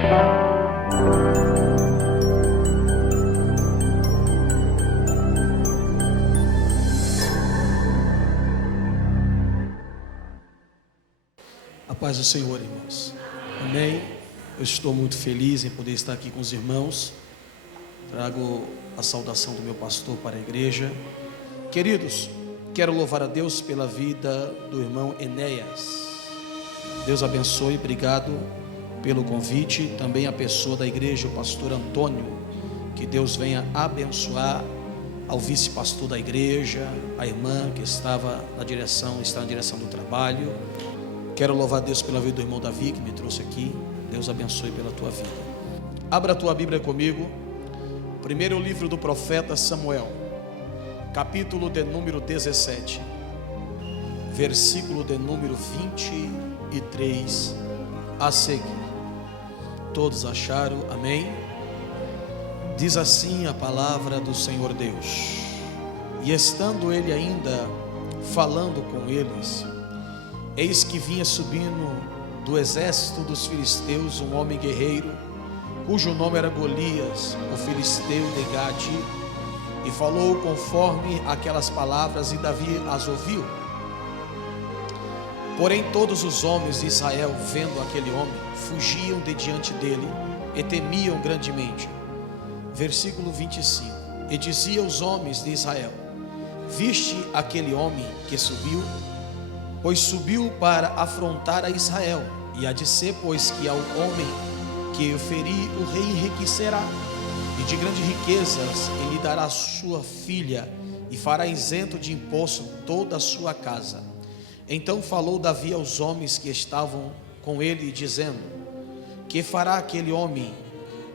A paz do Senhor, irmãos. Amém. Eu estou muito feliz em poder estar aqui com os irmãos. Trago a saudação do meu pastor para a igreja. Queridos, quero louvar a Deus pela vida do irmão Enéas. Deus abençoe, obrigado pelo convite. Também a pessoa da igreja, o pastor Antônio. Que Deus venha abençoar ao vice-pastor da igreja, a irmã que está na direção do trabalho. Quero louvar a Deus pela vida do irmão Davi, que me trouxe aqui. Deus abençoe pela tua vida. Abra a tua Bíblia comigo. Primeiro livro do profeta Samuel, capítulo de número 17, versículo de número 23 a seguir. Todos acharam? Amém? Diz assim a palavra do Senhor Deus: E estando ele ainda falando com eles, eis que vinha subindo do exército dos filisteus um homem guerreiro, cujo nome era Golias, o filisteu de Gade, e falou conforme aquelas palavras, e Davi as ouviu. Porém todos os homens de Israel, vendo aquele homem, fugiam de diante dele e temiam grandemente. Versículo 25. E dizia aos homens de Israel: Viste aquele homem que subiu? Pois subiu para afrontar a Israel. E há de ser, pois, que ao homem que eu feri, o rei enriquecerá, e de grandes riquezas ele dará sua filha, e fará isento de imposto toda a sua casa. Então falou Davi aos homens que estavam com ele, dizendo: Que fará aquele homem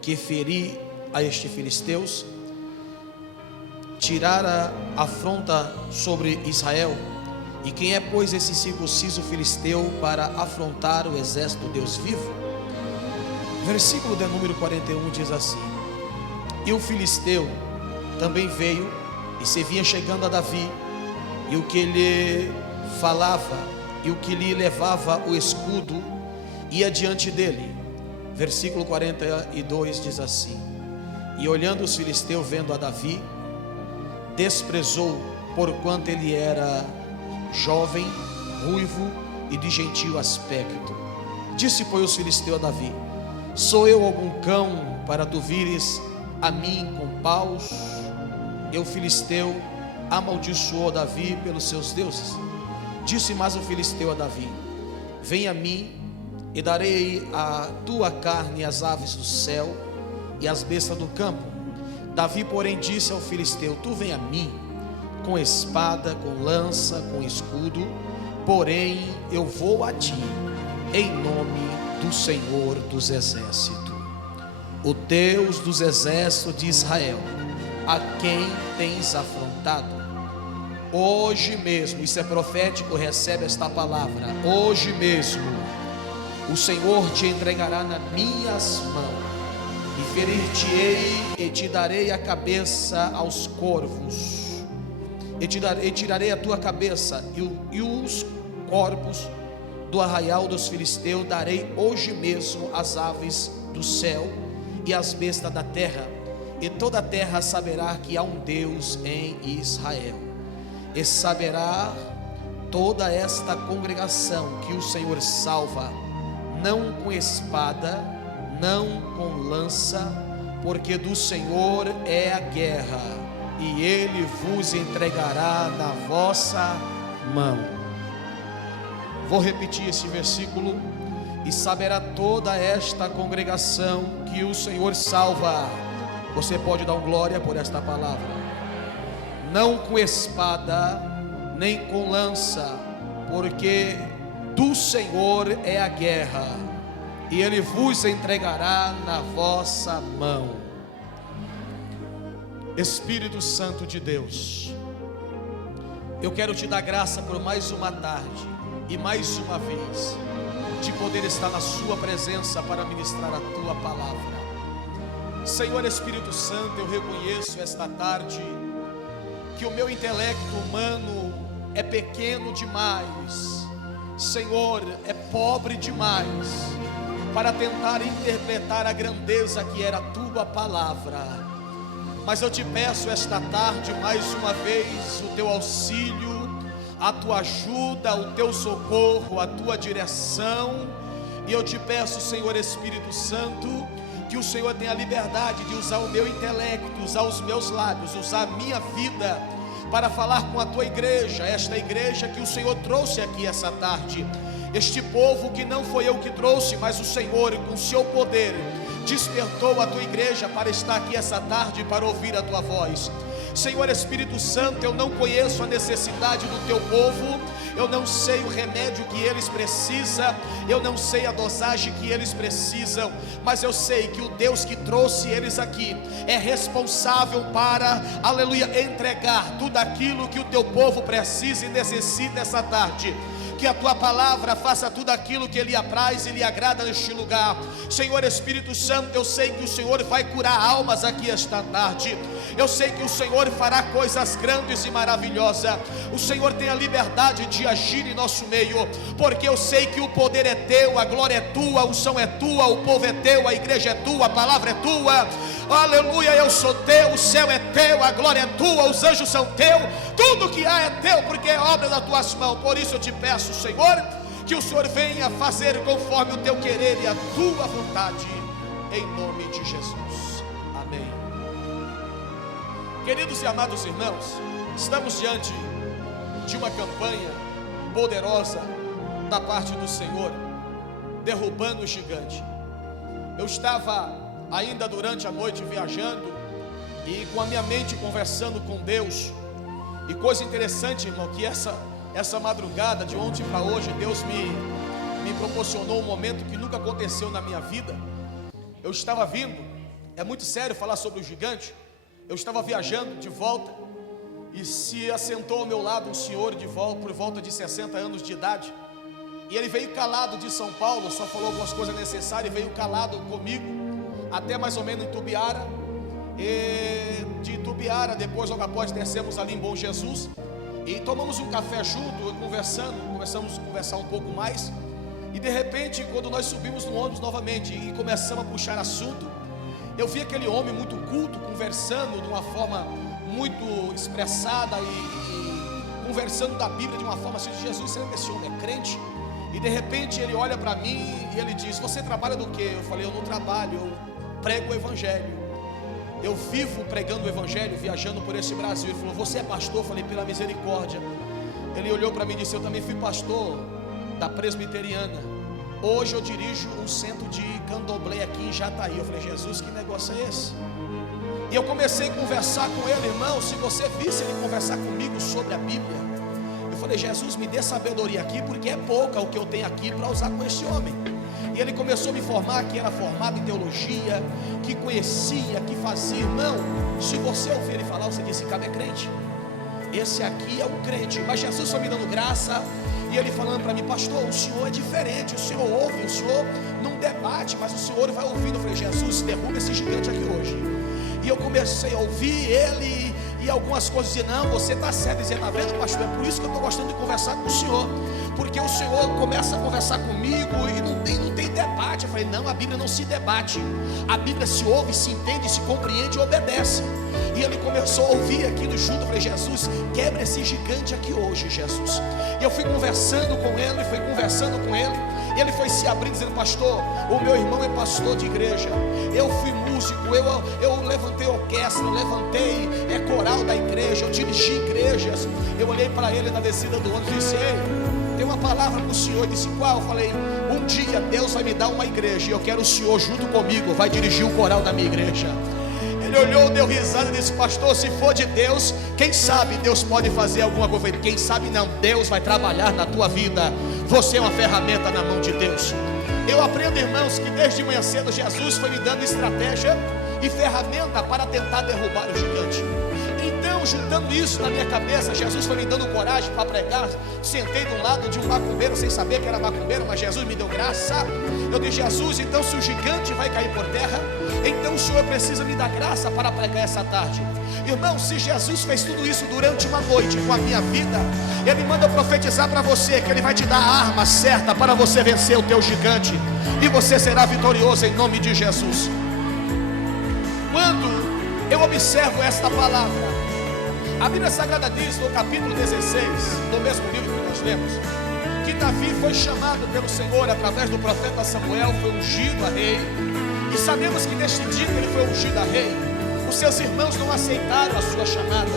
que feri a este filisteus? Tirar a afronta sobre Israel. E quem é, pois, esse circunciso filisteu para afrontar o exército do Deus vivo? Versículo de número 41 diz assim: E o filisteu também veio e se vinha chegando a Davi, e o que lhe falava e o que lhe levava o escudo ia diante dele. Versículo 42 diz assim: E olhando os filisteus, vendo a Davi, desprezou, porquanto ele era jovem, ruivo e de gentil aspecto. Disse, pois, os filisteus a Davi: Sou eu algum cão para tu vires a mim com paus? E o filisteu amaldiçoou Davi pelos seus deuses. Disse mais o filisteu a Davi: Vem a mim, e darei a tua carne às aves do céu e às bestas do campo. Davi, porém, disse ao filisteu: Tu vem a mim com espada, com lança, com escudo, porém eu vou a ti em nome do Senhor dos exércitos, o Deus dos exércitos de Israel, a quem tens afrontado. Hoje mesmo, isso é profético, recebe esta palavra. Hoje mesmo o Senhor te entregará nas minhas mãos, e ferir-te-ei, e te darei a cabeça aos corvos, e tirarei a tua cabeça, e os corpos do arraial dos filisteus darei hoje mesmo às aves do céu e às bestas da terra, e toda a terra saberá que há um Deus em Israel. E saberá toda esta congregação que o Senhor salva, não com espada, não com lança, porque do Senhor é a guerra, e Ele vos entregará na vossa mão. Vou repetir esse versículo. E saberá toda esta congregação que o Senhor salva. Você pode dar glória por esta palavra. Não com espada, nem com lança, porque do Senhor é a guerra, e Ele vos entregará na vossa mão. Espírito Santo de Deus, eu quero te dar graça por mais uma tarde e mais uma vez de poder estar na sua presença para ministrar a tua palavra. Senhor Espírito Santo, eu reconheço esta tarde que o meu intelecto humano é pequeno demais, Senhor, é pobre demais, para tentar interpretar a grandeza que era a tua palavra. Mas eu te peço esta tarde, mais uma vez, o teu auxílio, a tua ajuda, o teu socorro, a tua direção. E eu te peço, Senhor Espírito Santo, que o Senhor tenha a liberdade de usar o meu intelecto, usar os meus lábios, usar a minha vida para falar com a tua igreja, esta igreja que o Senhor trouxe aqui essa tarde, este povo que não foi eu que trouxe, mas o Senhor com o seu poder despertou a tua igreja para estar aqui essa tarde, para ouvir a tua voz. Senhor Espírito Santo, eu não conheço a necessidade do teu povo, eu não sei o remédio que eles precisam, eu não sei a dosagem que eles precisam, mas eu sei que o Deus que trouxe eles aqui é responsável para, aleluia, entregar tudo aquilo que o teu povo precisa e necessita essa tarde. Que a tua palavra faça tudo aquilo que lhe apraz e lhe agrada neste lugar. Senhor Espírito Santo, eu sei que o Senhor vai curar almas aqui esta tarde. Eu sei que o Senhor fará coisas grandes e maravilhosas. O Senhor tem a liberdade de agir em nosso meio, porque eu sei que o poder é teu, a glória é tua, a unção é tua, o povo é teu, a igreja é tua, a palavra é tua. Aleluia, eu sou teu, o céu é teu, a glória é tua, os anjos são teu, tudo que há é teu, porque é obra das tuas mãos. Por isso eu te peço, Senhor, que o Senhor venha fazer conforme o teu querer e a tua vontade, em nome de Jesus, amém. Queridos e amados irmãos, estamos diante de uma campanha poderosa da parte do Senhor, derrubando o gigante. Eu estava ainda durante a noite viajando e com a minha mente conversando com Deus, e coisa interessante, irmão, que essa madrugada de ontem para hoje, Deus me proporcionou um momento que nunca aconteceu na minha vida. Eu estava vindo, é muito sério falar sobre o gigante. Eu estava viajando de volta e se assentou ao meu lado um senhor por volta de 60 anos de idade, e ele veio calado de São Paulo, só falou algumas coisas necessárias e veio calado comigo até mais ou menos em Tubiara. E de Tubiara, depois logo após descemos ali em Bom Jesus e tomamos um café junto, começamos a conversar um pouco mais. E de repente, quando nós subimos no ônibus novamente e começamos a puxar assunto, eu vi aquele homem muito culto, conversando de uma forma muito expressada e conversando da Bíblia de uma forma assim: Jesus, será que esse homem é crente? E de repente ele olha para mim e ele diz: você trabalha do quê? Eu falei: eu não trabalho, eu prego o evangelho, eu vivo pregando o evangelho, viajando por esse Brasil. Ele falou: você é pastor? Eu falei: pela misericórdia. Ele olhou para mim e disse: eu também fui pastor da presbiteriana, hoje eu dirijo um centro de candomblé aqui em Jataí. Eu falei: Jesus, que negócio é esse? E eu comecei a conversar com ele, irmão. Se você visse ele conversar comigo sobre a Bíblia, eu falei: Jesus, me dê sabedoria aqui, porque é pouca o que eu tenho aqui para usar com esse homem. E ele começou a me informar que era formado em teologia, que conhecia, que fazia. Irmão, se você ouvir ele falar, você disse: cara, é crente, esse aqui é um crente. Mas Jesus foi me dando graça, e ele falando para mim: pastor, o senhor é diferente, o senhor ouve, o senhor não debate, mas o senhor vai ouvindo. Eu falei: Jesus, derruba esse gigante aqui hoje. E eu comecei a ouvir ele, e algumas coisas diziam: não, você está certo. Dizia: está vendo, pastor, é por isso que eu estou gostando de conversar com o senhor, porque o senhor começa a conversar comigo e não tem debate. Eu falei: não, a Bíblia não se debate, a Bíblia se ouve, se entende, se compreende e obedece. E ele começou a ouvir aquilo junto. Eu falei: Jesus, quebra esse gigante aqui hoje, Jesus. E eu fui conversando com ele, e ele foi se abrindo, dizendo: pastor, o meu irmão é pastor de igreja, eu fui músico, eu levantei orquestra, levantei coral da igreja, eu dirigi igrejas. Eu olhei para ele na descida do ônibus e disse: ei, tem uma palavra para o senhor. Ele disse: qual? Eu falei: um dia Deus vai me dar uma igreja, e eu quero o senhor junto comigo, vai dirigir o coral da minha igreja. Ele olhou, deu risada e disse: pastor, se for de Deus, quem sabe Deus pode fazer alguma coisa. Eu falei: quem sabe não, Deus vai trabalhar na tua vida, você é uma ferramenta na mão de Deus. Eu aprendo, irmãos, que desde manhã cedo Jesus foi me dando estratégia e ferramenta para tentar derrubar o gigante. Então, juntando isso na minha cabeça, Jesus foi me dando coragem para pregar. Sentei do lado de um macumbeiro sem saber que era macumbeiro, mas Jesus me deu graça. Eu disse: Jesus, então se o gigante vai cair por terra, então o Senhor precisa me dar graça para pregar essa tarde. Irmão, se Jesus fez tudo isso durante uma noite com a minha vida, Ele manda profetizar para você que Ele vai te dar a arma certa para você vencer o teu gigante, e você será vitorioso em nome de Jesus. Quando eu observo esta palavra, a Bíblia Sagrada diz no capítulo 16, do mesmo livro que nós lemos, que Davi foi chamado pelo Senhor através do profeta Samuel, foi ungido a rei. E sabemos que neste dia que ele foi ungido a rei, os seus irmãos não aceitaram a sua chamada,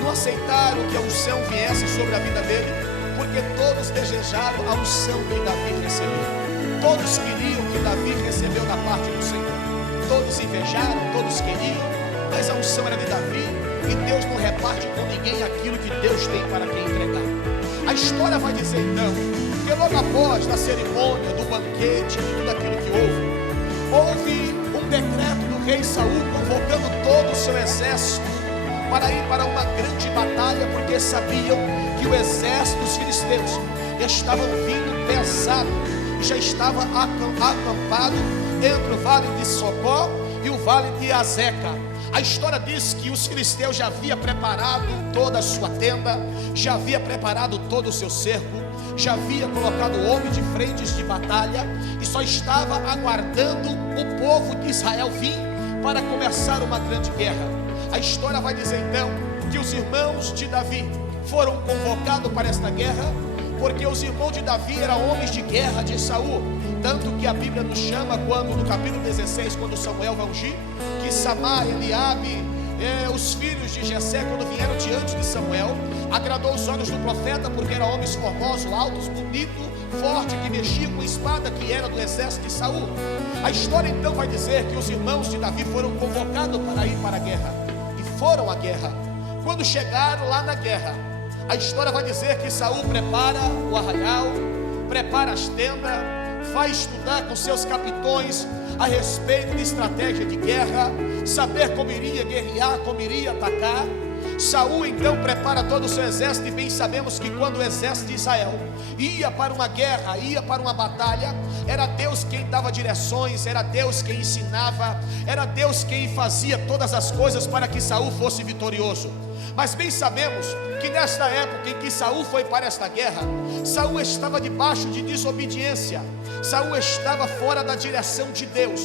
não aceitaram que a unção viesse sobre a vida dele, porque todos desejaram a unção que Davi recebeu. Todos queriam que Davi recebeu da parte do Senhor. Todos invejaram, todos queriam, mas a unção era de Davi, e Deus não reparte com ninguém aquilo que Deus tem para quem entregar. A história vai dizer então, que logo após da cerimônia, do banquete, tudo aquilo que houve um decreto do rei Saul convocando todo o seu exército para ir para uma grande batalha, porque sabiam que o exército dos filisteus estavam vindo pesado, já estava acampado entre o vale de Socó e o vale de Azeca. A história diz que os filisteus já haviam preparado toda a sua tenda, já havia preparado todo o seu cerco, já havia colocado o homem de frentes de batalha, e só estava aguardando o povo de Israel vir para começar uma grande guerra. A história vai dizer então que os irmãos de Davi foram convocados para esta guerra, porque os irmãos de Davi eram homens de guerra de Saul. Tanto que a Bíblia nos chama, quando no capítulo 16, quando Samuel vai ungir, que Samá, Eliabe, os filhos de Jessé, quando vieram diante de Samuel, agradou os olhos do profeta, porque eram homens formosos, altos, bonitos, fortes, que mexiam com espada, que era do exército de Saul. A história então vai dizer que os irmãos de Davi foram convocados para ir para a guerra, e foram à guerra. Quando chegaram lá na guerra, a história vai dizer que Saul prepara o arraial, prepara as tendas, vai estudar com seus capitões a respeito de estratégia de guerra, saber como iria guerrear, como iria atacar. Saul então prepara todo o seu exército, e bem sabemos que quando o exército de Israel ia para uma guerra, ia para uma batalha, era Deus quem dava direções, era Deus quem ensinava, era Deus quem fazia todas as coisas para que Saul fosse vitorioso. Mas bem sabemos que nesta época em que Saul foi para esta guerra, Saul estava debaixo de desobediência, Saul estava fora da direção de Deus,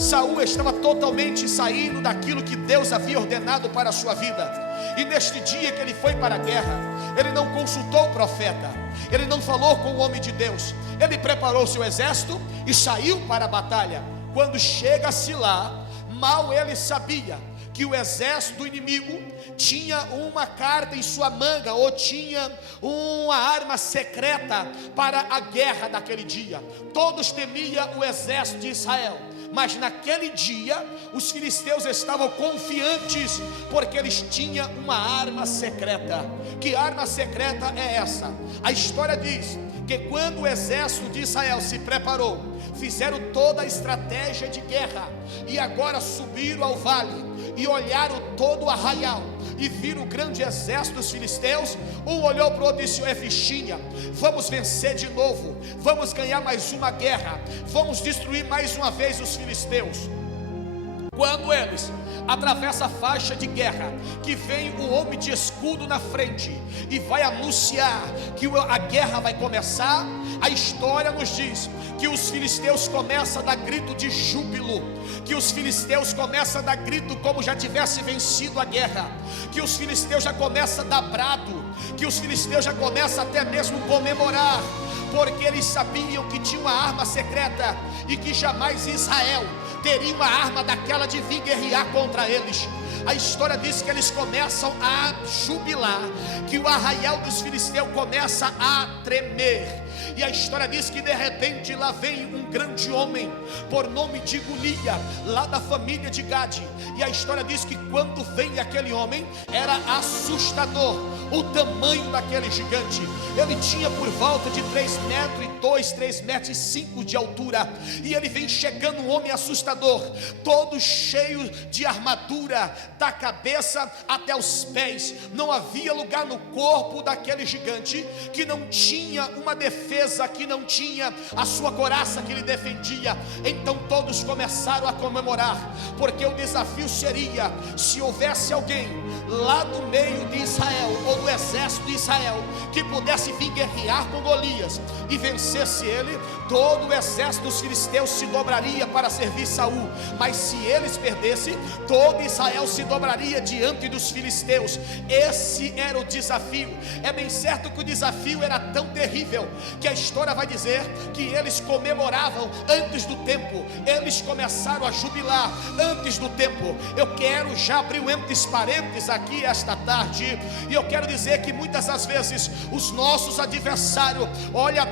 Saul estava totalmente saindo daquilo que Deus havia ordenado para a sua vida. E neste dia que ele foi para a guerra, ele não consultou o profeta, ele não falou com o homem de Deus, ele preparou seu exército e saiu para a batalha. Quando chega-se lá, mal ele sabia que o exército do inimigo tinha uma carta em sua manga, ou tinha uma arma secreta para a guerra daquele dia. Todos temiam o exército de Israel, mas naquele dia os filisteus estavam confiantes, porque eles tinham uma arma secreta. Que arma secreta é essa? A história diz que quando o exército de Israel se preparou, fizeram toda a estratégia de guerra, e agora subiram ao vale e olharam todo o arraial e viram o grande exército dos filisteus. Um olhou para o outro e disse: é fichinha, vamos vencer de novo, vamos ganhar mais uma guerra, vamos destruir mais uma vez os filisteus. Quando eles atravessam a faixa de guerra, que vem o homem de escudo na frente e vai anunciar que a guerra vai começar, a história nos diz que os filisteus começam a dar grito de júbilo, que os filisteus começam a dar grito como já tivesse vencido a guerra, que os filisteus já começam a dar brado, que os filisteus já começam até mesmo a comemorar, porque eles sabiam que tinha uma arma secreta e que jamais Israel teria uma arma daquela de vir guerrear contra eles. A história diz que eles começam a jubilar, que o arraial dos filisteus começa a tremer. E a história diz que de repente lá vem um grande homem, por nome de Golias, lá da família de Gade. E a história diz que quando vem aquele homem, era assustador o tamanho daquele gigante. Ele tinha por volta de 3,2 metros, 3,5 metros de altura. E ele vem chegando, um homem assustador, todo cheio de armadura, da cabeça até os pés. Não havia lugar no corpo daquele gigante que não tinha uma defesa, que não tinha a sua couraça que lhe defendia. Então todos começaram a comemorar, porque o desafio seria: se houvesse alguém lá no meio de Israel, ou do exército de Israel, que pudesse vir guerrear com Golias e vencesse ele, todo o exército dos filisteus se dobraria para servir Saul. Mas se eles perdessem, todo Israel se dobraria diante dos filisteus. Esse era o desafio. É bem certo que o desafio era tão terrível que a história vai dizer que eles comemoravam antes do tempo. Eles começaram a jubilar antes do tempo. Eu quero já abrir um entre parênteses aqui esta tarde, e eu quero dizer que muitas das vezes os nossos adversários, olha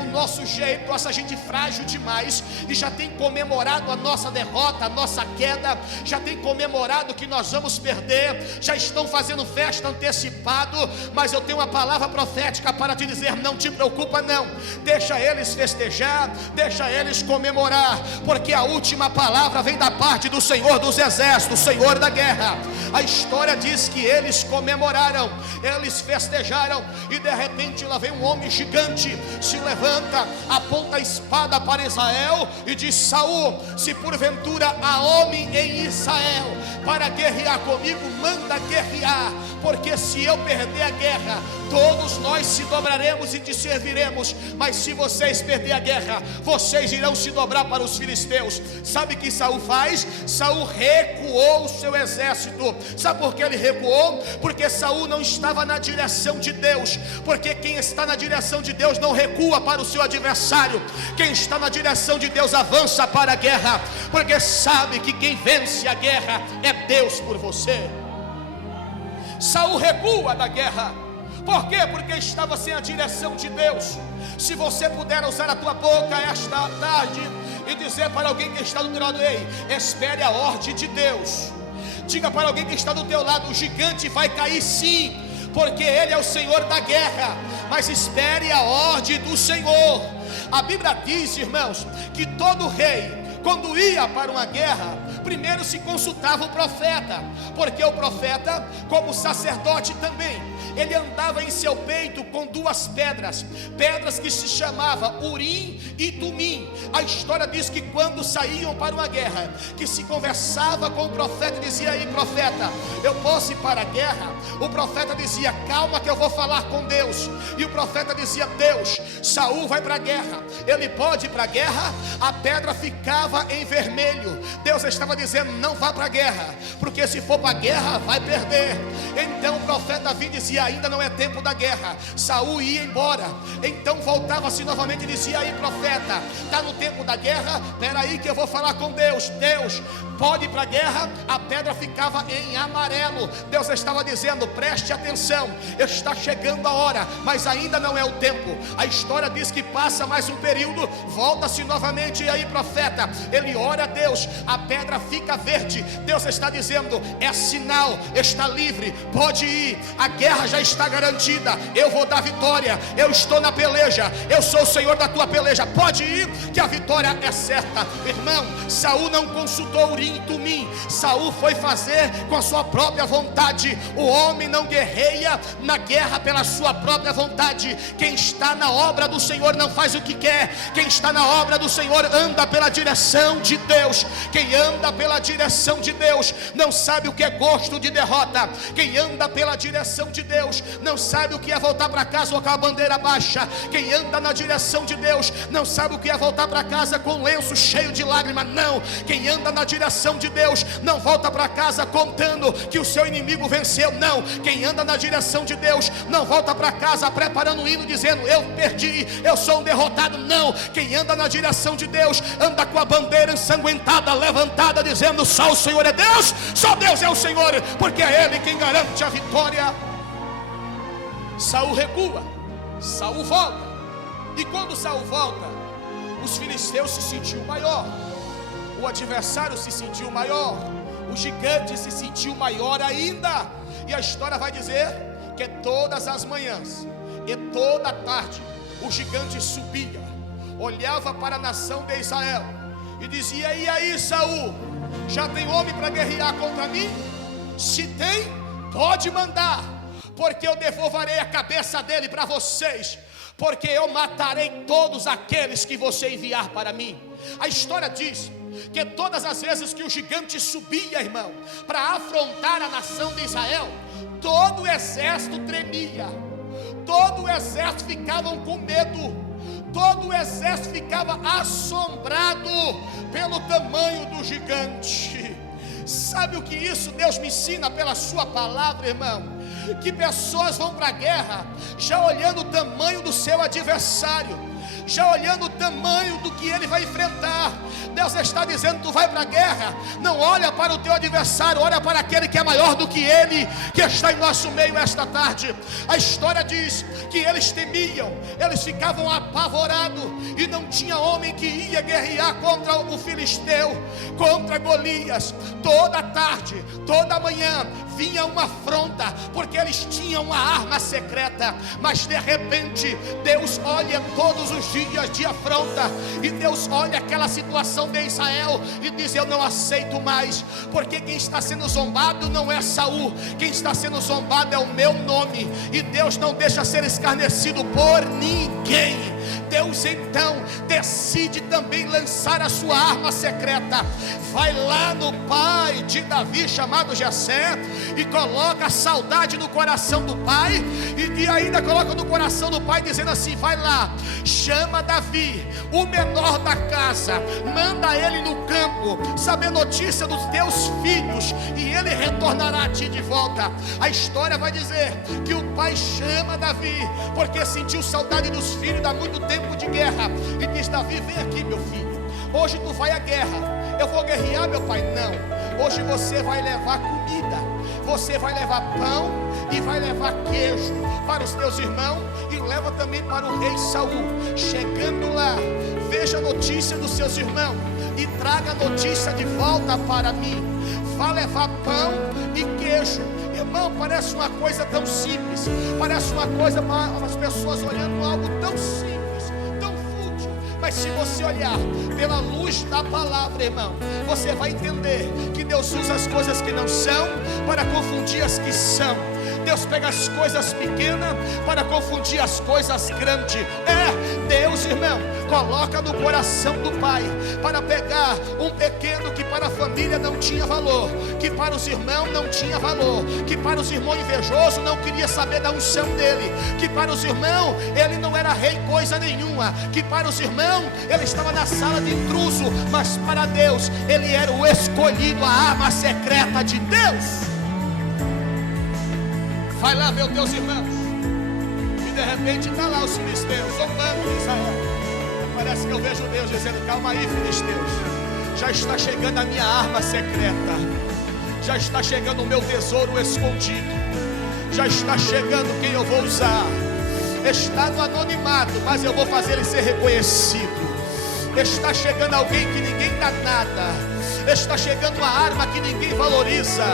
o nosso jeito, nossa gente frágil demais, e já tem comemorado a nossa derrota, a nossa queda, já tem comemorado que nós vamos perder, já estão fazendo festa antecipado. Mas eu tenho uma palavra profética para te dizer: não te preocupa não, deixa eles festejar, deixa eles comemorar, porque a última palavra vem da parte do Senhor dos exércitos, Senhor da guerra. A história diz que eles comemoraram, eles festejaram, e de repente lá vem um homem gigante, se levanta, aponta a espada para Israel e diz: Saul, se porventura há homem em Israel para guerrear comigo, manda guerrear, porque se eu perder a guerra, todos nós se dobraremos e te serviremos. Mas se vocês perder a guerra, vocês irão se dobrar para os filisteus. Sabe o que Saul faz? Saul recuou o seu exército. Sabe por que ele recuou? Porque Saul não estava na direção de Deus. Porque quem está na direção de Deus não recua para o seu adversário. Quem está na direção de Deus avança para a guerra, porque sabe que quem vence a guerra é Deus por você. Saul recua da guerra. Por quê? Porque estava sem a direção de Deus. Se você puder usar a tua boca esta tarde e dizer para alguém que está do teu lado: ei, espere a ordem de Deus. Diga para alguém que está do teu lado: o gigante vai cair sim, porque ele é o Senhor da guerra, mas espere a ordem do Senhor. A Bíblia diz, irmãos, que todo rei, quando ia para uma guerra, primeiro se consultava o profeta, porque o profeta, como sacerdote também, ele andava em seu peito com duas pedras que se chamavam Urim e Tumim. A história diz que quando saíam para uma guerra, que se conversava com o profeta e dizia: aí profeta, eu posso ir para a guerra? O profeta dizia: calma que eu vou falar com Deus. E o profeta dizia: Deus, Saul vai para a guerra, ele pode ir para a guerra? A pedra ficava em vermelho. Deus estava dizendo: não vá para a guerra, porque se for para a guerra vai perder. Então o profeta vinha e dizia: ainda não é tempo da guerra. Saul ia embora, então voltava-se novamente e dizia: aí profeta, está no tempo da guerra? Espera aí que eu vou falar com Deus. Deus, pode ir para a guerra? A pedra ficava em amarelo. Deus estava dizendo: preste atenção, está chegando a hora, mas ainda não é o tempo. A história diz que passa mais um período, volta-se novamente, e aí profeta, ele ora a Deus, a pedra fica verde. Deus está dizendo: é sinal, está livre, pode ir, a guerra já está garantida, eu vou dar vitória, eu estou na peleja, eu sou o Senhor da tua peleja, pode ir que a vitória é certa. Irmão, Saul não consultou Urim e Tumim, Saul foi fazer com a sua própria vontade. O homem não guerreia na guerra pela sua própria vontade. Quem está na obra do Senhor não faz o que quer. Quem está na obra do Senhor anda pela direção de Deus. Quem anda pela direção de Deus não sabe o que é gosto de derrota. Quem anda pela direção de Deus não sabe o que é voltar para casa com a bandeira baixa. Quem anda na direção de Deus não sabe o que é voltar para casa com um lenço cheio de lágrimas. Não, quem anda na direção de Deus não volta para casa contando que o seu inimigo venceu. Não, quem anda na direção de Deus não volta para casa preparando um hino dizendo: eu perdi, eu sou um derrotado. Não, quem anda na direção de Deus anda com a bandeira ensanguentada levantada, dizendo: só o Senhor é Deus, só Deus é o Senhor, porque é Ele quem garante a vitória. Saul recua, Saul volta, e quando Saul volta, os filisteus se sentiu maior, o adversário se sentiu maior, o gigante se sentiu maior ainda. E a história vai dizer que todas as manhãs e toda a tarde o gigante subia, olhava para a nação de Israel, e dizia: e aí, Saul, já tem homem para guerrear contra mim? Se tem, pode mandar, porque eu devolverei a cabeça dele para vocês, porque eu matarei todos aqueles que você enviar para mim. A história diz que todas as vezes que o gigante subia, irmão, para afrontar a nação de Israel, todo o exército tremia, todo o exército ficava com medo, todo o exército ficava assombrado pelo tamanho do gigante. Sabe o que isso Deus me ensina pela sua palavra, irmão? Que pessoas vão para a guerra já olhando o tamanho do seu adversário, já olhando o tamanho do que ele vai enfrentar. Deus está dizendo: tu vai para a guerra, não olha para o teu adversário, olha para aquele que é maior do que ele, que está em nosso meio esta tarde. A história diz que eles temiam, eles ficavam apavorados, e não tinha homem que ia guerrear contra o filisteu, contra Golias. Toda tarde, toda manhã vinha uma afronta, porque eles tinham uma arma secreta. Mas de repente Deus olha todos os dias de afronta, e Deus olha aquela situação de Israel e diz: eu não aceito mais, porque quem está sendo zombado não é Saul, quem está sendo zombado é o meu nome, e Deus não deixa ser escarnecido por ninguém. Deus então decide também lançar a sua arma secreta. Vai lá no pai de Davi, chamado Jessé, e coloca a saudade no coração do pai, e ainda coloca no coração do pai, dizendo assim: vai lá, chama Davi, o menor da casa, manda ele no campo saber notícia dos teus filhos, e ele retornará a ti de volta. A história vai dizer que o pai chama Davi, porque sentiu saudade dos filhos, dá muito tempo de guerra, e diz: Davi, vem aqui, meu filho, hoje tu vai à guerra. Eu vou guerrear, meu pai? Não, hoje você vai levar comida, você vai levar pão e vai levar queijo para os teus irmãos, e leva também para o rei Saul. Chegando lá, veja a notícia dos seus irmãos e traga a notícia de volta para mim. Vai levar pão e queijo. Irmão, parece uma coisa tão simples, parece uma coisa para as pessoas olhando algo tão simples, tão fútil, mas se você olhar pela luz da palavra, irmão, você vai entender que Deus usa as coisas que não são para confundir as que são. Deus pega as coisas pequenas para confundir as coisas grandes. Deus, irmão, coloca no coração do pai para pegar um pequeno que para a família não tinha valor, que para os irmãos não tinha valor, que para os irmãos invejosos não queria saber da unção dele, que para os irmãos ele não era rei coisa nenhuma, que para os irmãos ele estava na sala de intruso, mas para Deus ele era o escolhido, a arma secreta de Deus. Vai lá ver os teus irmãos, e de repente está lá os filisteus zombando de Israel. Parece que eu vejo Deus dizendo: calma aí, filisteus, já está chegando a minha arma secreta, já está chegando o meu tesouro escondido, já está chegando quem eu vou usar. Está no anonimato, mas eu vou fazer ele ser reconhecido. Está chegando alguém que ninguém dá nada, está chegando uma arma que ninguém valoriza,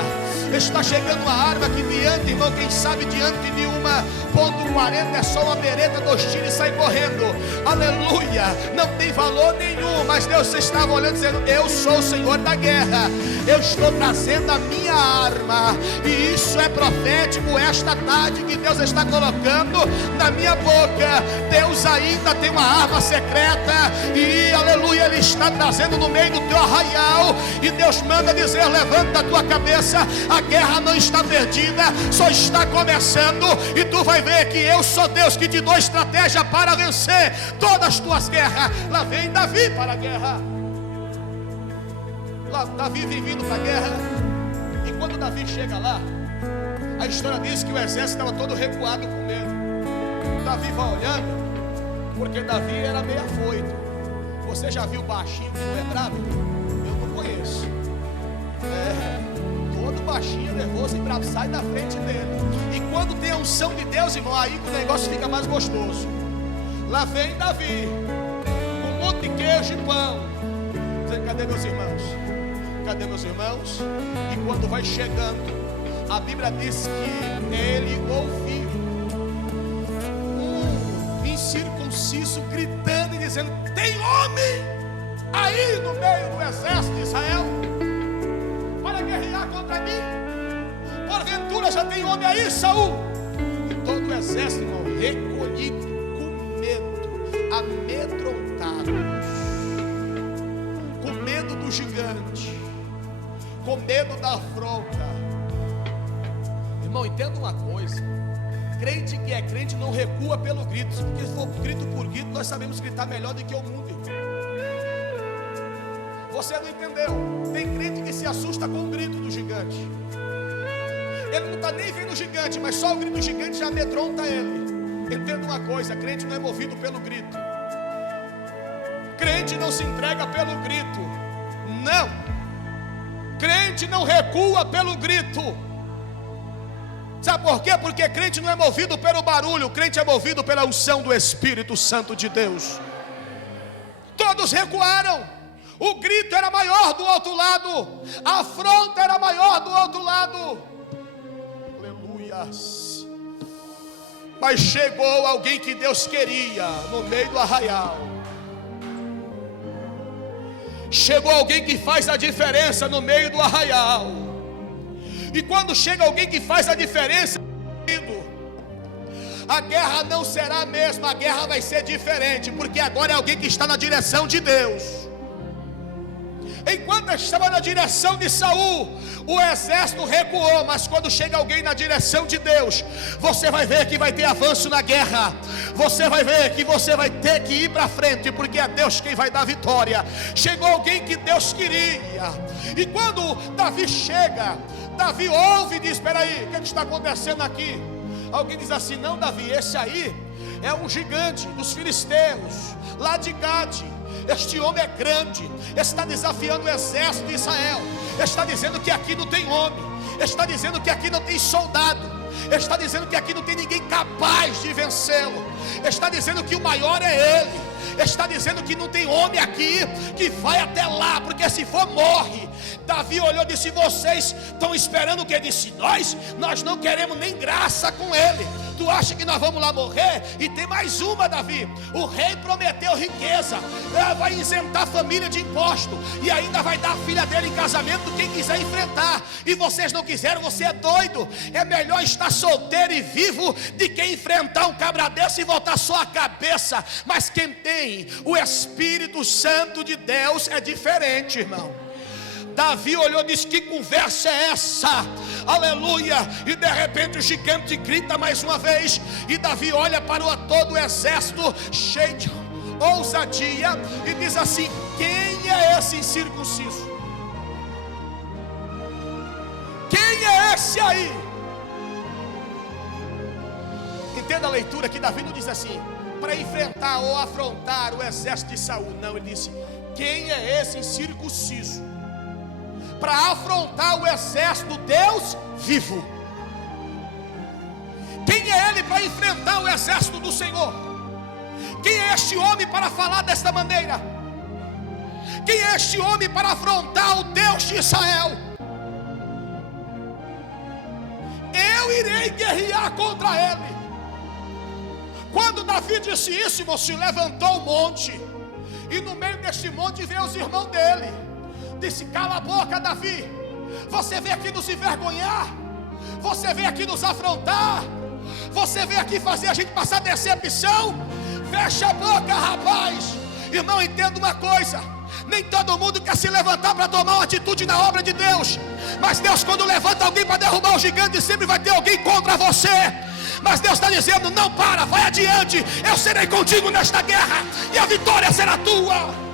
está chegando uma arma que diante, irmão, quem sabe diante de uma .40 é só uma bereta, 2 tiros e sai correndo. Aleluia, não tem valor nenhum, mas Deus estava olhando dizendo: eu sou o Senhor da guerra, eu estou trazendo a minha arma, e isso é profético esta tarde que Deus está colocando na minha boca. Deus ainda tem uma arma secreta, e aleluia, Ele está trazendo no meio do teu arraial, e Deus manda dizer: levanta a tua cabeça, a guerra não está perdida, só está começando, e tu vai ver que eu sou Deus que te dou estratégia para vencer todas as tuas guerras. Lá vem Davi para a guerra. Lá Davi vem vindo para a guerra, e quando Davi chega lá, a história diz que o exército estava todo recuado com medo. Davi vai olhando, porque Davi era meio afoito. Você já viu baixinho que não é bravo? Eu não conheço. Todo baixinho, nervoso e bravo sai da frente dele. E quando tem a unção de Deus, irmão, aí o negócio fica mais gostoso. Lá vem Davi, com um monte de queijo e pão, dizendo: cadê meus irmãos? Cadê meus irmãos? E quando vai chegando, a Bíblia diz que ele ouviu um incircunciso gritando e dizendo: tem homem aí no meio do exército de Israel para guerrear contra mim? Porventura já tem homem aí, Saul? E todo o exército, irmão, recolhido, com medo, amedrontados, com medo do gigante, com medo da afronta. Irmão, entenda uma coisa: crente que é crente não recua pelo grito, porque se for grito por grito, nós sabemos gritar melhor do que o mundo, irmão. Você não entendeu? Tem crente que se assusta com o grito do gigante. Ele não está nem vendo o gigante, mas só o grito do gigante já amedronta ele. Entenda uma coisa: crente não é movido pelo grito. Crente não se entrega pelo grito. Não. Crente não recua pelo grito. Sabe por quê? Porque crente não é movido pelo barulho. Crente é movido pela unção do Espírito Santo de Deus. Todos recuaram. O grito era maior do outro lado. A afronta era maior do outro lado. Aleluia. Mas chegou alguém que Deus queria no meio do arraial. Chegou alguém que faz a diferença no meio do arraial. E quando chega alguém que faz a diferença, a guerra não será a mesma, a guerra vai ser diferente, porque agora é alguém que está na direção de Deus. Enquanto estava na direção de Saul, o exército recuou, mas quando chega alguém na direção de Deus, você vai ver que vai ter avanço na guerra. Você vai ver que você vai ter que ir para frente, porque é Deus quem vai dar vitória. Chegou alguém que Deus queria. E quando Davi chega, Davi ouve e diz: espera aí, o que está acontecendo aqui? Alguém diz assim: não, Davi, esse aí é um gigante dos filisteus, lá de Gade. Este homem é grande, está desafiando o exército de Israel, está dizendo que aqui não tem homem, está dizendo que aqui não tem soldado, está dizendo que aqui não tem ninguém capaz de vencê-lo, está dizendo que o maior é ele, está dizendo que não tem homem aqui que vai até lá, porque se for morre. Davi olhou e disse: vocês estão esperando o que? Disse: nós não queremos nem graça com ele. Tu acha que nós vamos lá morrer? E tem mais uma, Davi: o rei prometeu riqueza, vai isentar a família de imposto, e ainda vai dar a filha dele em casamento quem quiser enfrentar. E vocês não quiseram, você é doido. É melhor estar solteiro e vivo do que enfrentar um cabra desse e voltar só a cabeça. Mas quem tem o Espírito Santo de Deus é diferente, irmão. Davi olhou e disse: que conversa é essa? Aleluia. E de repente o gigante grita mais uma vez, e Davi olha para todo o exército cheio de ousadia e diz assim: quem é esse incircunciso? Quem é esse aí? Entenda a leitura, que Davi não diz assim para enfrentar ou afrontar o exército de Saul. Não, ele disse: quem é esse incircunciso para afrontar o exército do Deus vivo? Quem é ele para enfrentar o exército do Senhor? Quem é este homem para falar desta maneira? Quem é este homem para afrontar o Deus de Israel? Eu irei guerrear contra ele. Quando Davi disse isso, irmão, se levantou um monte, e no meio deste monte veio os irmãos dele. Disse: cala a boca, Davi, você veio aqui nos envergonhar, você veio aqui nos afrontar, você veio aqui fazer a gente passar decepção. Fecha a boca, rapaz. Irmão, entenda uma coisa: nem todo mundo quer se levantar para tomar uma atitude na obra de Deus, mas Deus, quando levanta alguém para derrubar o gigante, sempre vai ter alguém contra você. Mas Deus está dizendo: não para, vai adiante, eu serei contigo nesta guerra, e a vitória será tua.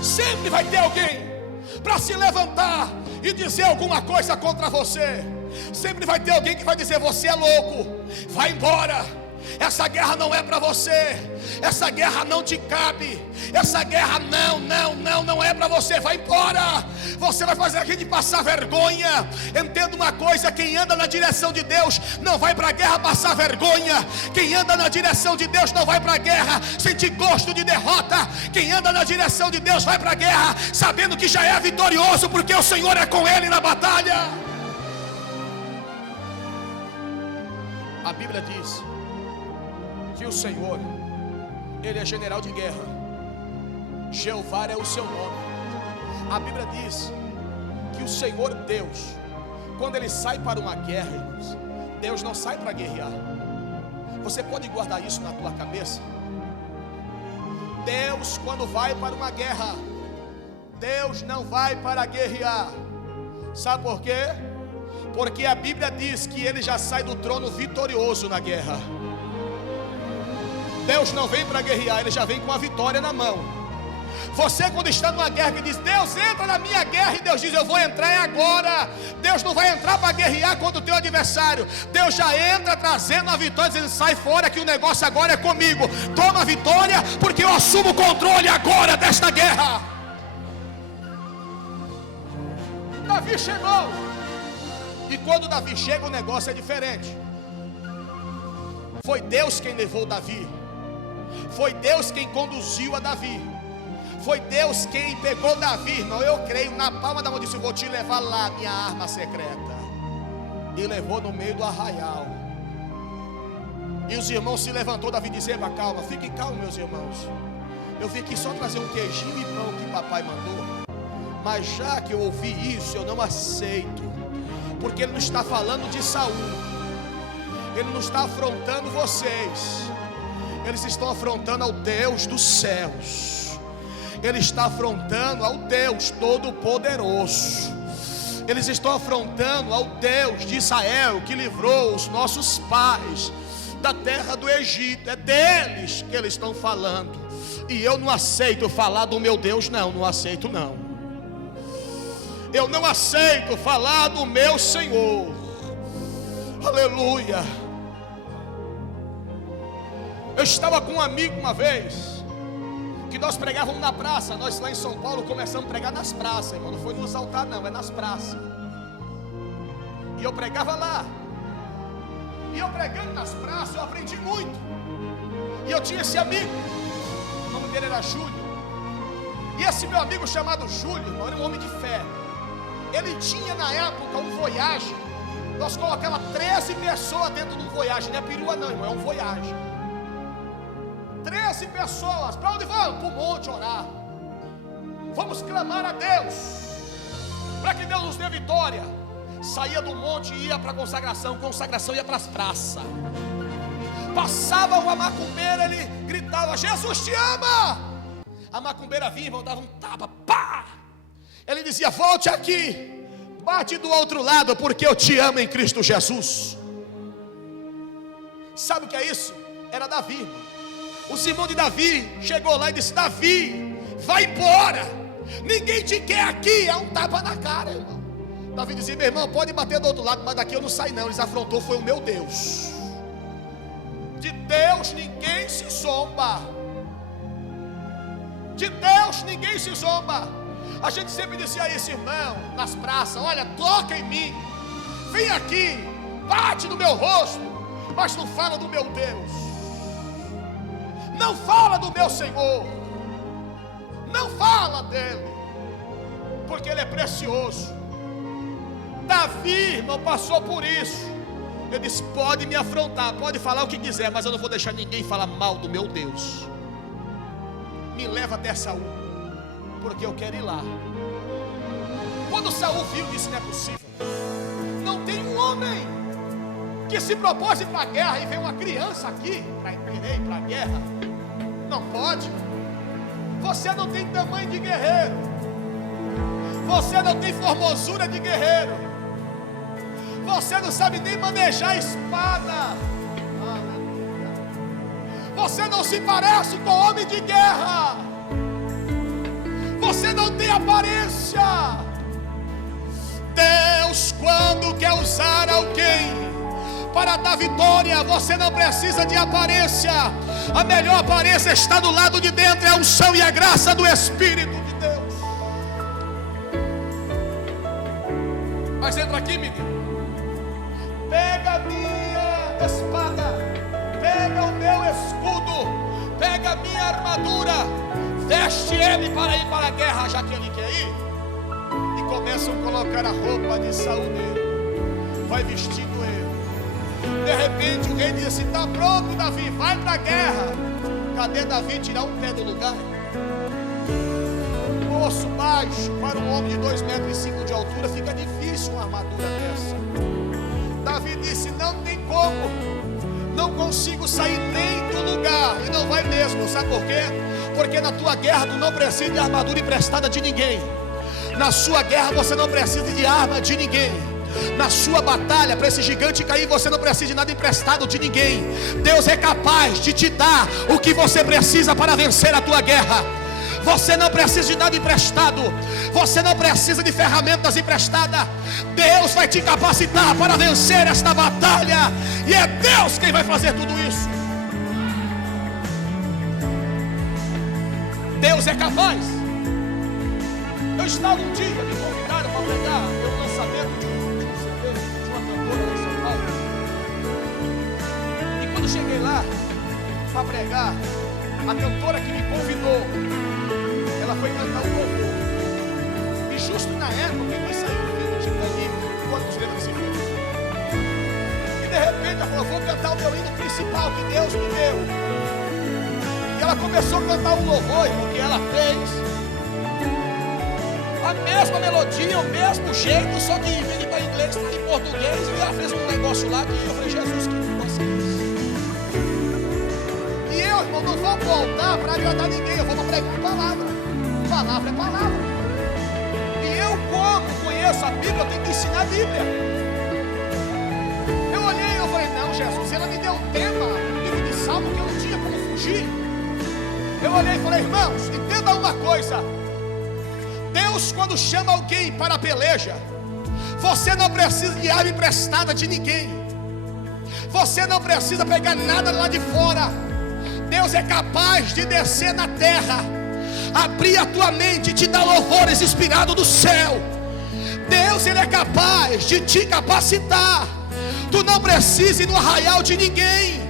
Sempre vai ter alguém para se levantar e dizer alguma coisa contra você. Sempre vai ter alguém que vai dizer: você é louco, vai embora, essa guerra não é para você, essa guerra não te cabe, essa guerra não é para você, vai embora, você vai fazer a gente passar vergonha. Entenda uma coisa: quem anda na direção de Deus não vai para a guerra passar vergonha. Quem anda na direção de Deus não vai para a guerra sentir gosto de derrota. Quem anda na direção de Deus vai para a guerra sabendo que já é vitorioso, porque o Senhor é com ele na batalha. A Bíblia diz que o Senhor, Ele é general de guerra. Jeová é o seu nome. A Bíblia diz que o Senhor Deus, quando Ele sai para uma guerra, irmãos, Deus não sai para guerrear. Você pode guardar isso na tua cabeça? Deus, quando vai para uma guerra, Deus não vai para guerrear. Sabe por quê? Porque a Bíblia diz que Ele já sai do trono vitorioso na guerra. Deus não vem para guerrear, Ele já vem com a vitória na mão. Você, quando está numa guerra, que diz: Deus, entra na minha guerra, e Deus diz: eu vou entrar agora. Deus não vai entrar para guerrear contra o teu adversário. Deus já entra trazendo a vitória, dizendo: sai fora que o negócio agora é comigo. Toma a vitória, porque eu assumo o controle agora desta guerra. Davi chegou, e quando Davi chega, o negócio é diferente. Foi Deus quem levou Davi, foi Deus quem conduziu a Davi, foi Deus quem pegou Davi, irmão. Eu creio, na palma da mão, disse: eu vou te levar lá, minha arma secreta. E levou no meio do arraial. E os irmãos se levantou, Davi disse: eba, calma, fiquem calmos, meus irmãos. Eu vim aqui só trazer um queijinho e pão que papai mandou. Mas já que eu ouvi isso, eu não aceito. Porque Ele não está falando de Saul, Ele não está afrontando vocês. Eles estão afrontando ao Deus dos céus. Ele está afrontando ao Deus Todo-Poderoso. Eles estão afrontando ao Deus de Israel, que livrou os nossos pais da terra do Egito. É deles que eles estão falando. E eu não aceito falar do meu Deus, não aceito não. Eu não aceito falar do meu Senhor. Aleluia. Eu estava com um amigo uma vez, que nós pregávamos na praça. Nós lá em São Paulo começamos a pregar nas praças, irmão. Não foi nos altares não, é nas praças. E eu pregava lá. E eu pregando nas praças, eu aprendi muito. E eu tinha esse amigo, o nome dele era Júlio. E esse meu amigo chamado Júlio, irmão, era um homem de fé. Ele tinha na época um Voyage. Nós colocávamos 13 pessoas dentro de um Voyage. Não é perua não, irmão, é um Voyage. 13 pessoas. Para onde vamos? Para o monte orar. Vamos clamar a Deus, para que Deus nos dê vitória. Saía do monte e ia para a consagração. Consagração ia para as praças. Passava uma macumbeira, ele gritava: Jesus te ama. A macumbeira vinha, irmão, dava um tapa, pá. Ele dizia: volte aqui, bate do outro lado, porque eu te amo em Cristo Jesus. Sabe o que é isso? Era Davi. O irmão de Davi chegou lá e disse: Davi, vai embora, ninguém te quer aqui. É um tapa na cara, irmão. Davi dizia: meu irmão, pode bater do outro lado, mas daqui eu não saio não. Eles afrontou, foi o meu Deus. De Deus ninguém se zomba. De Deus ninguém se zomba. A gente sempre dizia isso, irmão, nas praças: olha, toca em mim, vem aqui, bate no meu rosto, mas não fala do meu Deus, não fala do meu Senhor, não fala dele, porque ele é precioso. Davi, irmão, passou por isso. Ele disse: pode me afrontar, pode falar o que quiser, mas eu não vou deixar ninguém falar mal do meu Deus. Me leva até Saul, porque eu quero ir lá. Quando Saul viu, disse: não é possível, não tem um homem que se propôs ir para a guerra e vem uma criança aqui para ir para a guerra. Não pode. Você não tem tamanho de guerreiro, você não tem formosura de guerreiro, você não sabe nem manejar a espada. Você não se parece com homem de guerra. Você não tem aparência. Deus, quando quer usar alguém para dar vitória, você não precisa de aparência. A melhor aparência está do lado de dentro, é a unção e a graça do Espírito de Deus. Mas entra aqui, menino. Pega a minha espada, pega o meu escudo, pega a minha armadura, veste ele para ir para a guerra, já que ele quer ir. E começam a colocar a roupa de Saul nele, vai vestindo ele. De repente o rei diz assim: está pronto, Davi, vai para a guerra. Cadê Davi tirar um pé do lugar? moço baixo, para um homem de 2,5 metros de altura, fica difícil uma armadura dessa. Davi disse: não tem como, não consigo sair nem do lugar. E não vai mesmo, sabe por quê? Porque na tua guerra tu não precisa de armadura emprestada de ninguém. Na sua guerra você não precisa de arma de ninguém. Na sua batalha, para esse gigante cair, você não precisa de nada emprestado de ninguém. Deus é capaz de te dar o que você precisa para vencer a tua guerra. Você não precisa de nada emprestado. Você não precisa de ferramentas emprestadas. Deus vai te capacitar para vencer esta batalha. E é Deus quem vai fazer tudo isso. Deus é capaz. Eu estava um dia, me convidaram para pregar o lançamento de um CD de uma cantora lá em São Paulo. E quando cheguei lá para pregar, a cantora que me convidou, ela foi cantar um louvor. E justo na época que saiu o filme de Titanic, quantos lembram desse filme? E de repente ela falou: vou cantar o meu hino principal que Deus me deu. E ela começou a cantar um louvor, irmão, que ela fez a mesma melodia, o mesmo jeito, só que em vez de estar em inglês, está em português. E ela fez um negócio lá que eu falei: Jesus, que negócio é esse? E eu, irmão, não vou voltar para agradar ninguém, eu vou pregar a palavra. Palavra é palavra. E eu, como conheço a Bíblia, eu tenho que ensinar a Bíblia. Eu olhei e eu falei: não, Jesus, ela me deu um tema, um livro de Salmo, que eu não tinha como fugir. Eu olhei e falei: irmãos, entenda uma coisa. Deus, quando chama alguém para a peleja, você não precisa de arma emprestada de ninguém. Você não precisa pegar nada lá de fora. Deus é capaz de descer na terra, abrir a tua mente e te dar louvores inspirados do céu. Deus, Ele é capaz de te capacitar. Tu não precisa ir no arraial de ninguém.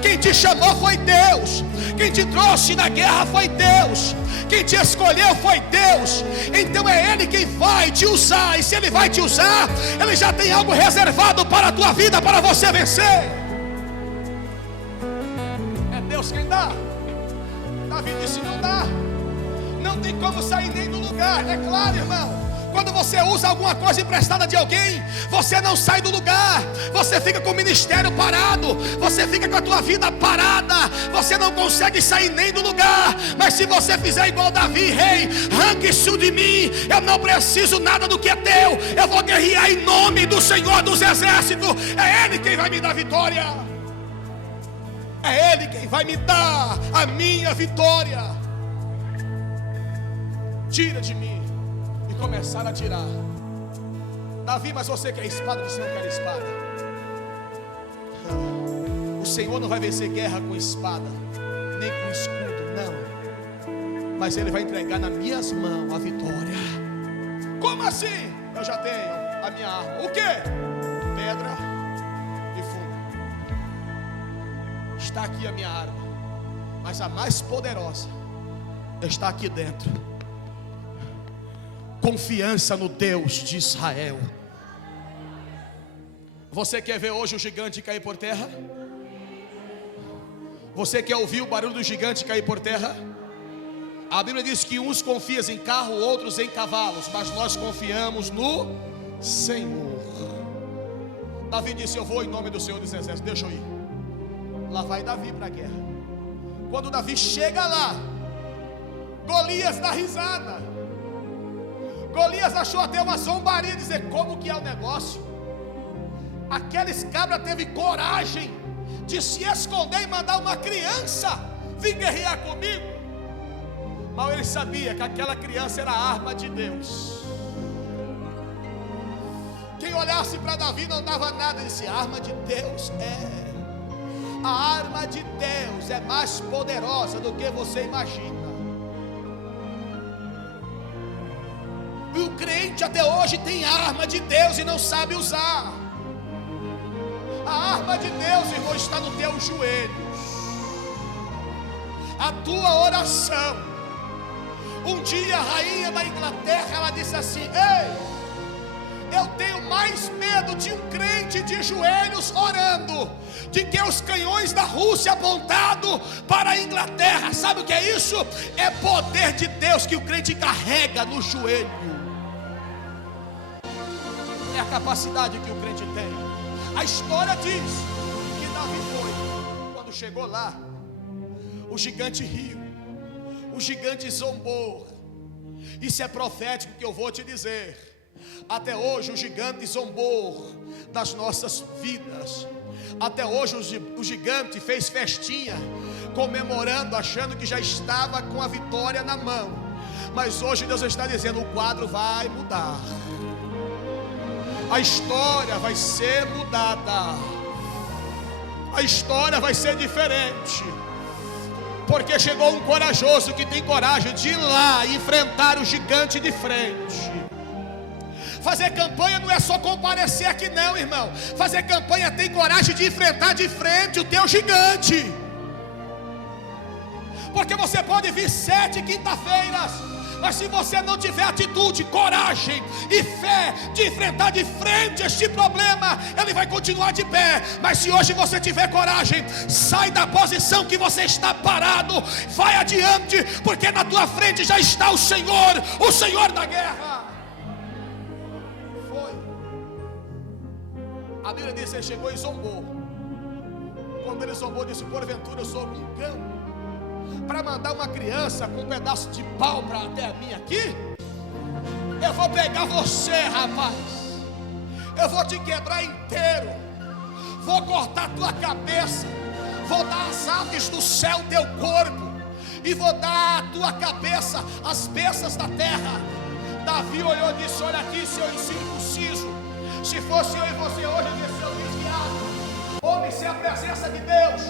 Quem te chamou foi Deus. Quem te trouxe na guerra foi Deus. Quem te escolheu foi Deus. Então é Ele quem vai te usar. E se Ele vai te usar, Ele já tem algo reservado para a tua vida, para você vencer. É Deus quem dá. Davi disse: não dá. Não tem como sair nem do lugar. É claro, irmão, quando você usa alguma coisa emprestada de alguém, você não sai do lugar. Você fica com o ministério parado. Você fica com a tua vida parada. Você não consegue sair nem do lugar. Mas se você fizer igual Davi: rei, arranque isso de mim. Eu não preciso nada do que é teu. Eu vou guerrear em nome do Senhor dos Exércitos. É Ele quem vai me dar vitória. É Ele quem vai me dar a minha vitória. Tira de mim. E começaram a tirar. Davi, mas você quer espada? Você não quer espada. O Senhor não vai vencer guerra com espada, nem com escudo, não. Mas Ele vai entregar nas minhas mãos a vitória. Como assim? Eu já tenho a minha arma. O quê? Pedra e fumo. Está aqui a minha arma, mas a mais poderosa está aqui dentro. Confiança no Deus de Israel. Você quer ver hoje o gigante cair por terra? Você quer ouvir o barulho do gigante cair por terra? A Bíblia diz que uns confiam em carro, outros em cavalos, mas nós confiamos no Senhor. Davi disse: eu vou em nome do Senhor dos Exércitos, deixa eu ir. Lá vai Davi para a guerra. Quando Davi chega lá, Golias dá risada. Golias achou até uma zombaria, dizer: como que é o negócio? Aqueles cabras teve coragem de se esconder e mandar uma criança vir guerrear comigo. Mal ele sabia que aquela criança era a arma de Deus. Quem olhasse para Davi não dava nada. Ele disse: a arma de Deus a arma de Deus é mais poderosa do que você imagina. E o crente até hoje tem arma de Deus e não sabe usar. A arma de Deus, irmão, está nos teus joelhos. A tua oração. Um dia a rainha da Inglaterra, ela disse assim: ei, eu tenho mais medo de um crente de joelhos orando de que os canhões da Rússia apontados para a Inglaterra. Sabe o que é isso? É poder de Deus que o crente carrega no joelho. É a capacidade que o crente tem. A história diz que Davi foi. Quando chegou lá, o gigante riu, o gigante zombou. Isso é profético que eu vou te dizer. Até hoje o gigante zombou das nossas vidas. Até hoje o gigante fez festinha, comemorando, achando que já estava com a vitória na mão. Mas hoje Deus está dizendo: o quadro vai mudar. A história vai ser mudada. A história vai ser diferente. Porque chegou um corajoso que tem coragem de ir lá e enfrentar o gigante de frente. Fazer campanha não é só comparecer aqui não, irmão. Fazer campanha tem coragem de enfrentar de frente o teu gigante. Porque você pode vir 7 quinta-feiras, mas se você não tiver atitude, coragem e fé de enfrentar de frente este problema, ele vai continuar de pé. Mas se hoje você tiver coragem, sai da posição que você está parado, vai adiante, porque na tua frente já está o Senhor da guerra. Foi. A Bíblia diz que ele chegou e zombou. Quando ele zombou, disse: porventura eu sou um cão para mandar uma criança com um pedaço de pau para até a minha aqui? Eu vou pegar você, rapaz. Eu vou te quebrar inteiro. Vou cortar tua cabeça. Vou dar as aves do céu teu corpo. E vou dar a tua cabeça as bestas da terra. Davi olhou e disse: olha aqui, seu incircunciso. Se fosse eu e você hoje, eu disse: seu desviado, ouve-se a presença de Deus.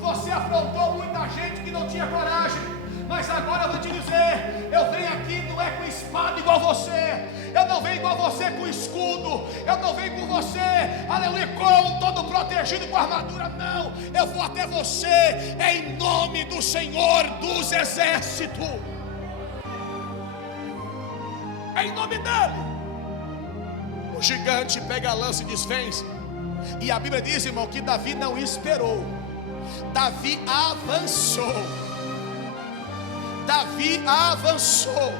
Você afrontou muita gente que não tinha coragem, mas agora eu vou te dizer: eu venho aqui não é com espada igual você, eu não venho igual você com escudo, eu não venho com você, aleluia, com todo protegido com armadura, não. Eu vou até você em nome do Senhor dos Exércitos, em nome dele. O gigante pega a lança e desvence. E a Bíblia diz, irmão, que Davi não esperou. Davi avançou. Davi avançou.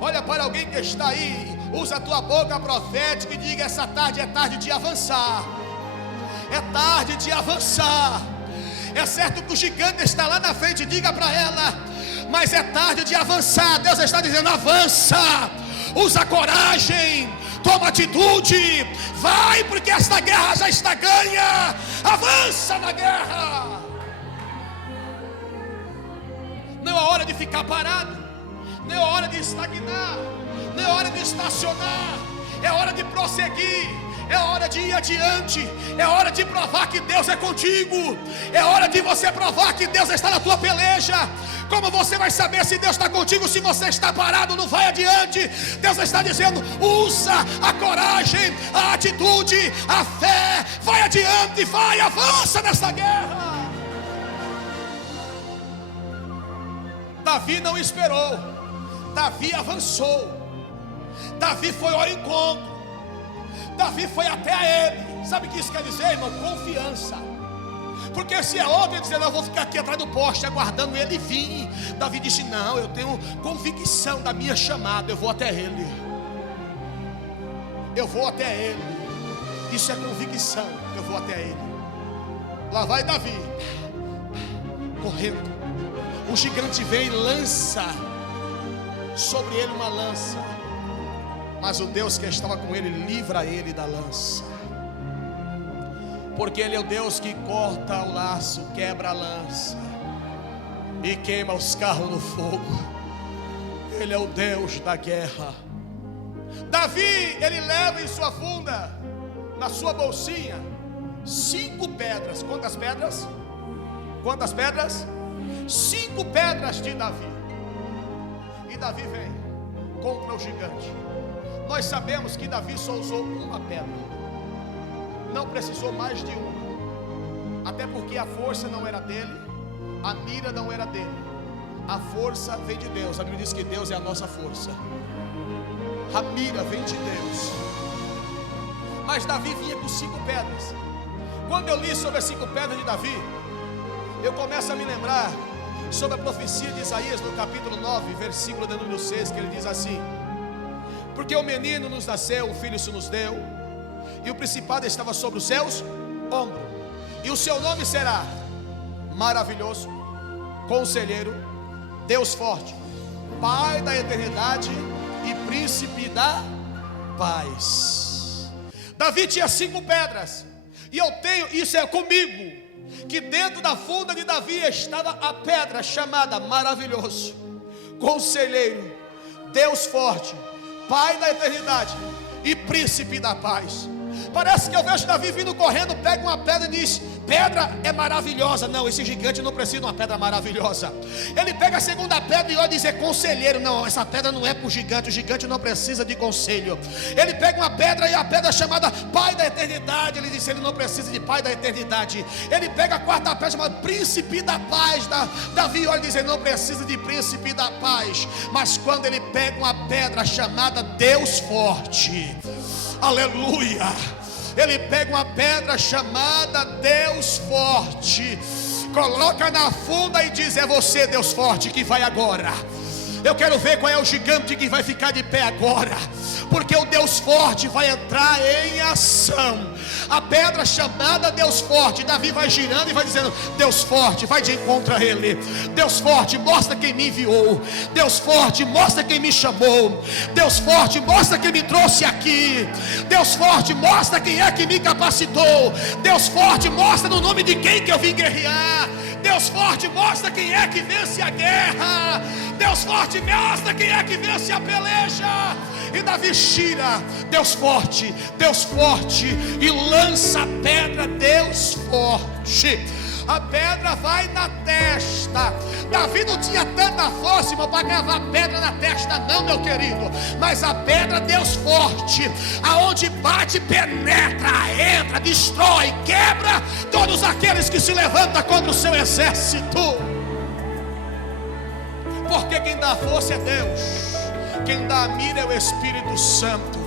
Olha para alguém que está aí, usa a tua boca profética e diga: essa tarde é tarde de avançar. É tarde de avançar. É certo que o gigante está lá na frente, diga para ela: mas é tarde de avançar. Deus está dizendo: avança, usa coragem, toma atitude, vai, porque esta guerra já está ganha. Avança na guerra. Não é hora de ficar parado, não é hora de estagnar, não é hora de estacionar, é hora de prosseguir, é hora de ir adiante, é hora de provar que Deus é contigo, é hora de você provar que Deus está na tua peleja. Como você vai saber se Deus está contigo se você está parado, não vai adiante? Deus está dizendo: usa a coragem, a atitude, a fé, vai adiante, vai, avança nessa guerra. Davi não esperou, Davi avançou, Davi foi ao encontro, Davi foi até a ele. Sabe o que isso quer dizer, irmão? Confiança. Porque se é outro dizendo: eu vou ficar aqui atrás do poste aguardando ele vir, Davi disse: não, eu tenho convicção da minha chamada, eu vou até ele. Eu vou até ele. Isso é convicção, eu vou até ele. Lá vai Davi, correndo. O gigante vem e lança sobre ele uma lança, mas o Deus que estava com ele livra ele da lança. Porque ele é o Deus que corta o laço, quebra a lança e queima os carros no fogo. Ele é o Deus da guerra. Davi, ele leva em sua funda, na sua bolsinha, 5 pedras. Quantas pedras? Quantas pedras? 5 pedras de Davi. E Davi vem contra o gigante. Nós sabemos que Davi só usou uma pedra, não precisou mais de uma, até porque a força não era dele, a mira não era dele, a força vem de Deus. A Bíblia diz que Deus é a nossa força, a mira vem de Deus. Mas Davi vinha com 5 pedras. Quando eu li sobre as 5 pedras de Davi, eu começo a me lembrar sobre a profecia de Isaías no capítulo 9, versículo de número 6, que ele diz assim: porque o menino nos nasceu, o filho se nos deu, e o principado estava sobre os seus ombros, e o seu nome será Maravilhoso, Conselheiro, Deus Forte, Pai da Eternidade e Príncipe da Paz. Davi tinha 5 pedras, e eu tenho, isso é comigo, que dentro da funda de Davi estava a pedra chamada Maravilhoso, Conselheiro, Deus Forte, Pai da Eternidade e Príncipe da Paz. Parece que eu vejo Davi vindo correndo, pega uma pedra e diz: pedra é maravilhosa. Não, esse gigante não precisa de uma pedra maravilhosa. Ele pega a segunda pedra e olha e diz: é conselheiro. Não, essa pedra não é para o gigante não precisa de conselho. Ele pega uma pedra e a pedra chamada Pai da Eternidade, ele diz: ele não precisa de Pai da Eternidade. Ele pega a quarta pedra chamada Príncipe da Paz. Davi olha e diz: ele não precisa de Príncipe da Paz. Mas quando ele pega uma pedra chamada Deus Forte, aleluia, ele pega uma pedra chamada Deus Forte, coloca na funda e diz: é você, Deus Forte, que vai agora. Eu quero ver qual é o gigante que vai ficar de pé agora, porque o Deus Forte vai entrar em ação. A pedra chamada Deus Forte, Davi vai girando e vai dizendo: Deus Forte, vai de encontro a ele. Deus Forte, mostra quem me enviou. Deus Forte, mostra quem me chamou. Deus Forte, mostra quem me trouxe aqui. Deus Forte, mostra quem é que me capacitou. Deus Forte, mostra no nome de quem que eu vim guerrear. Deus Forte, mostra quem é que vence a guerra. Deus Forte, mostra quem é que vence a peleja. E Davi gira, Deus Forte, e lança a pedra, Deus Forte. A pedra vai na testa. Davi não tinha tanta força, irmão, para gravar pedra na testa, não, meu querido. Mas a pedra, Deus Forte, aonde bate, penetra, entra, destrói, quebra todos aqueles que se levantam contra o seu exército. Porque quem dá força é Deus, quem dá a mira é o Espírito Santo.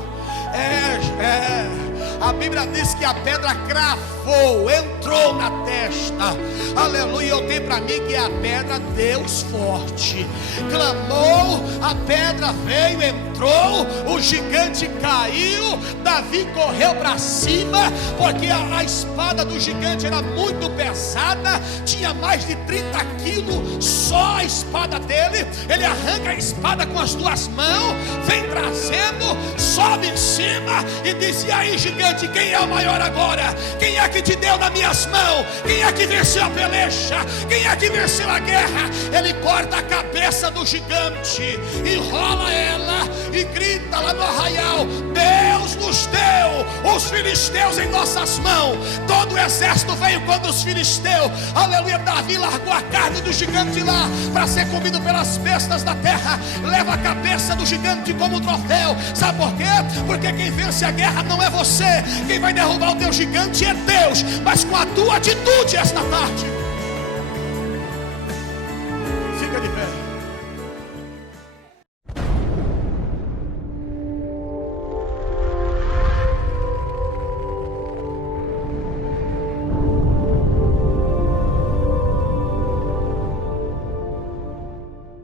A Bíblia diz que a pedra cravou, entrou na testa. Aleluia, eu tenho para mim que é a pedra Deus Forte. Clamou, a pedra veio, entrou, o gigante caiu. Davi correu para cima, porque a espada do gigante era muito pesada, tinha mais de 30 quilos só a espada dele. Ele arranca a espada com as 2 mãos, vem trazendo, sobe em cima e diz: e aí, gigante, quem é o maior agora? Quem é que te deu nas minhas mãos? Quem é que venceu a peleja? Quem é que venceu a guerra? Ele corta a cabeça do gigante, enrola ela e grita lá no arraial: Deus nos deu os filisteus em nossas mãos. Todo o exército veio contra os filisteus. Aleluia. Davi largou a carne do gigante lá para ser comido pelas bestas da terra. Leva a cabeça do gigante como troféu. Sabe por quê? Porque quem vence a guerra não é você. Quem vai derrubar o teu gigante é Deus. Mas com a tua atitude esta tarde,